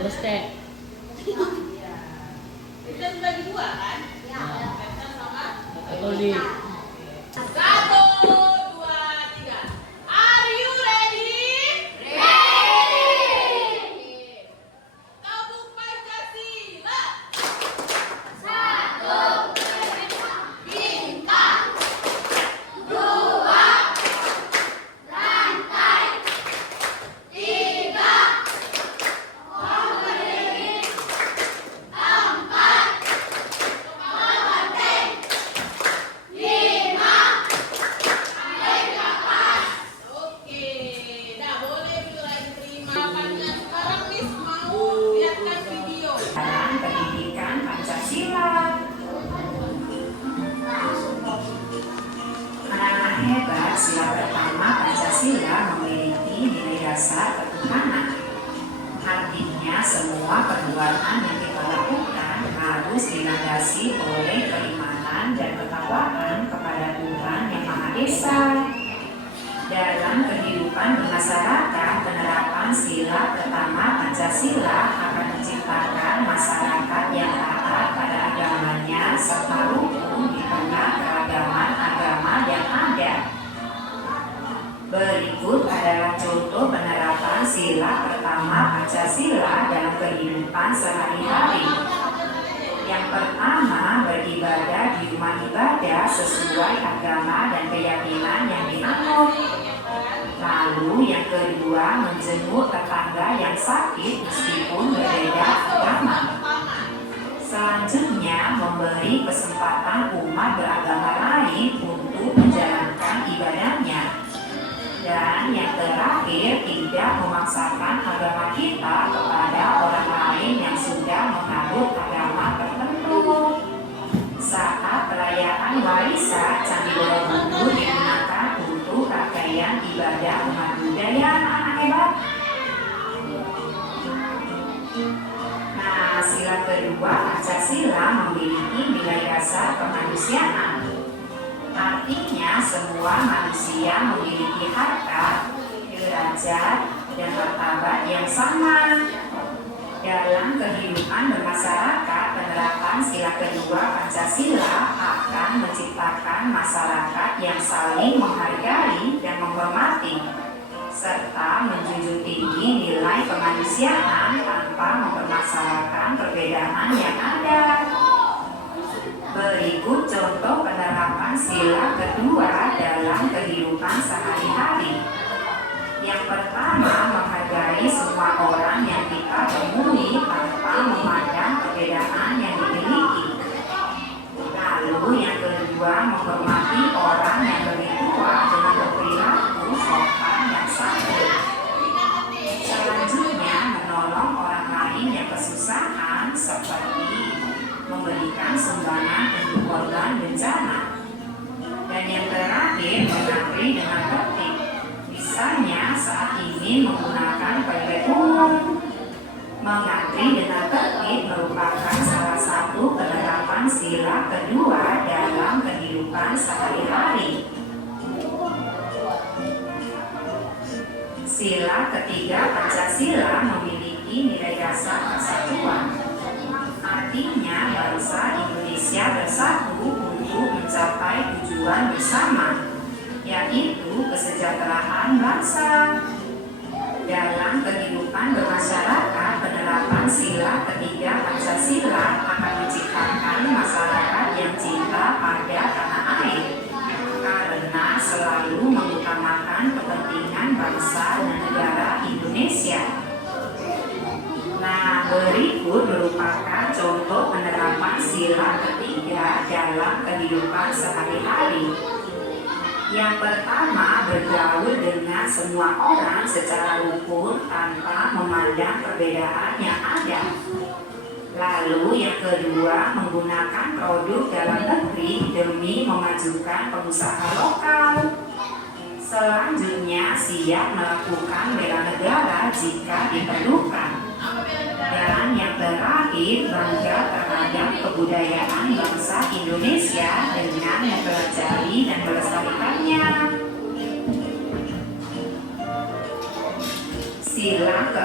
Terus teh. Kita bagi dua kan? Ya. Kristen sama Katolik. 1, 2, 3. Are you ready? Ready. Tabung Pancasila. 1, bintang. 2, rantai. 3, pendidikan Pancasila. Anak-anak hebat, sila pertama Pancasila memiliki nilai dasar ketuhanan. Artinya semua perbuatan yang kita lakukan harus dilandasi oleh keimanan dan ketakwaan kepada Tuhan Yang Maha Esa. Dalam kehidupan bermasyarakat, penerapan sila pertama Pancasila akan menciptakan masyarakat yang taat pada agamanya serta rukun di tengah keragaman agama yang ada. Berikut adalah contoh penerapan sila pertama Pancasila dalam kehidupan sehari-hari. Yang pertama, beribadah di rumah ibadah sesuai agama dan keyakinan yang dianut. Lalu yang kedua, menjenguk tetangga yang sakit meskipun berbeda agama. Selanjutnya, memberi kesempatan umat beragama lain untuk menjalankan ibadahnya. Dan yang terakhir, tidak memaksakan agama kita kepada orang lain yang sudah menganut agama tertentu. Saat perayaan Waisak, Candi Borobudur digunakan untuk rangkaian ibadah umat Buddha yang anak hebat. Nah, sila kedua Pancasila memiliki nilai dasar kemanusiaan. Artinya semua manusia memiliki harkat, derajat, dan martabat yang sama. Dalam kehidupan bermasyarakat, penerapan sila kedua Pancasila akan menciptakan masyarakat yang saling menghargai dan menghormati, serta menjunjung tinggi nilai kemanusiaan tanpa mempermasalahkan perbedaan yang ada. Berikut contoh penerapan sila kedua dalam kehidupan sehari-hari. Yang pertama, menghargai semua orang yang kita temui tanpa memandang perbedaan yang dimiliki. Lalu yang kedua, menghormati orang yang lebih tua dengan berperilaku memberikan sumbangan untuk korban bencana. Dan yang terakhir, mengantri dengan tertib. Misalnya saat ini menggunakan toilet umum. Mengantri dengan tertib merupakan salah satu penerapan sila kedua dalam kehidupan sehari-hari. Sila ketiga Pancasila memiliki nilai dasar persatuan. Artinya bangsa Indonesia bersatu untuk mencapai tujuan bersama, yaitu kesejahteraan bangsa. Dalam kehidupan bermasyarakat, penerapan sila ketiga Pancasila akan menciptakan masyarakat yang cinta pada tanah air, karena selalu mengutamakan kepentingan bangsa dan negara Indonesia. Nah, berikut merupakan contoh penerapan sila ketiga dalam kehidupan sehari-hari. Yang pertama, bergaul dengan semua orang secara rukun tanpa memandang perbedaan yang ada. Lalu yang kedua, menggunakan produk dalam negeri demi memajukan pengusaha lokal. Selanjutnya, siap melakukan bela negara jika diperlukan. Dan yang terakhir, bangga terhadap kebudayaan bangsa Indonesia dengan mempelajari dan melestarikannya. Sila ke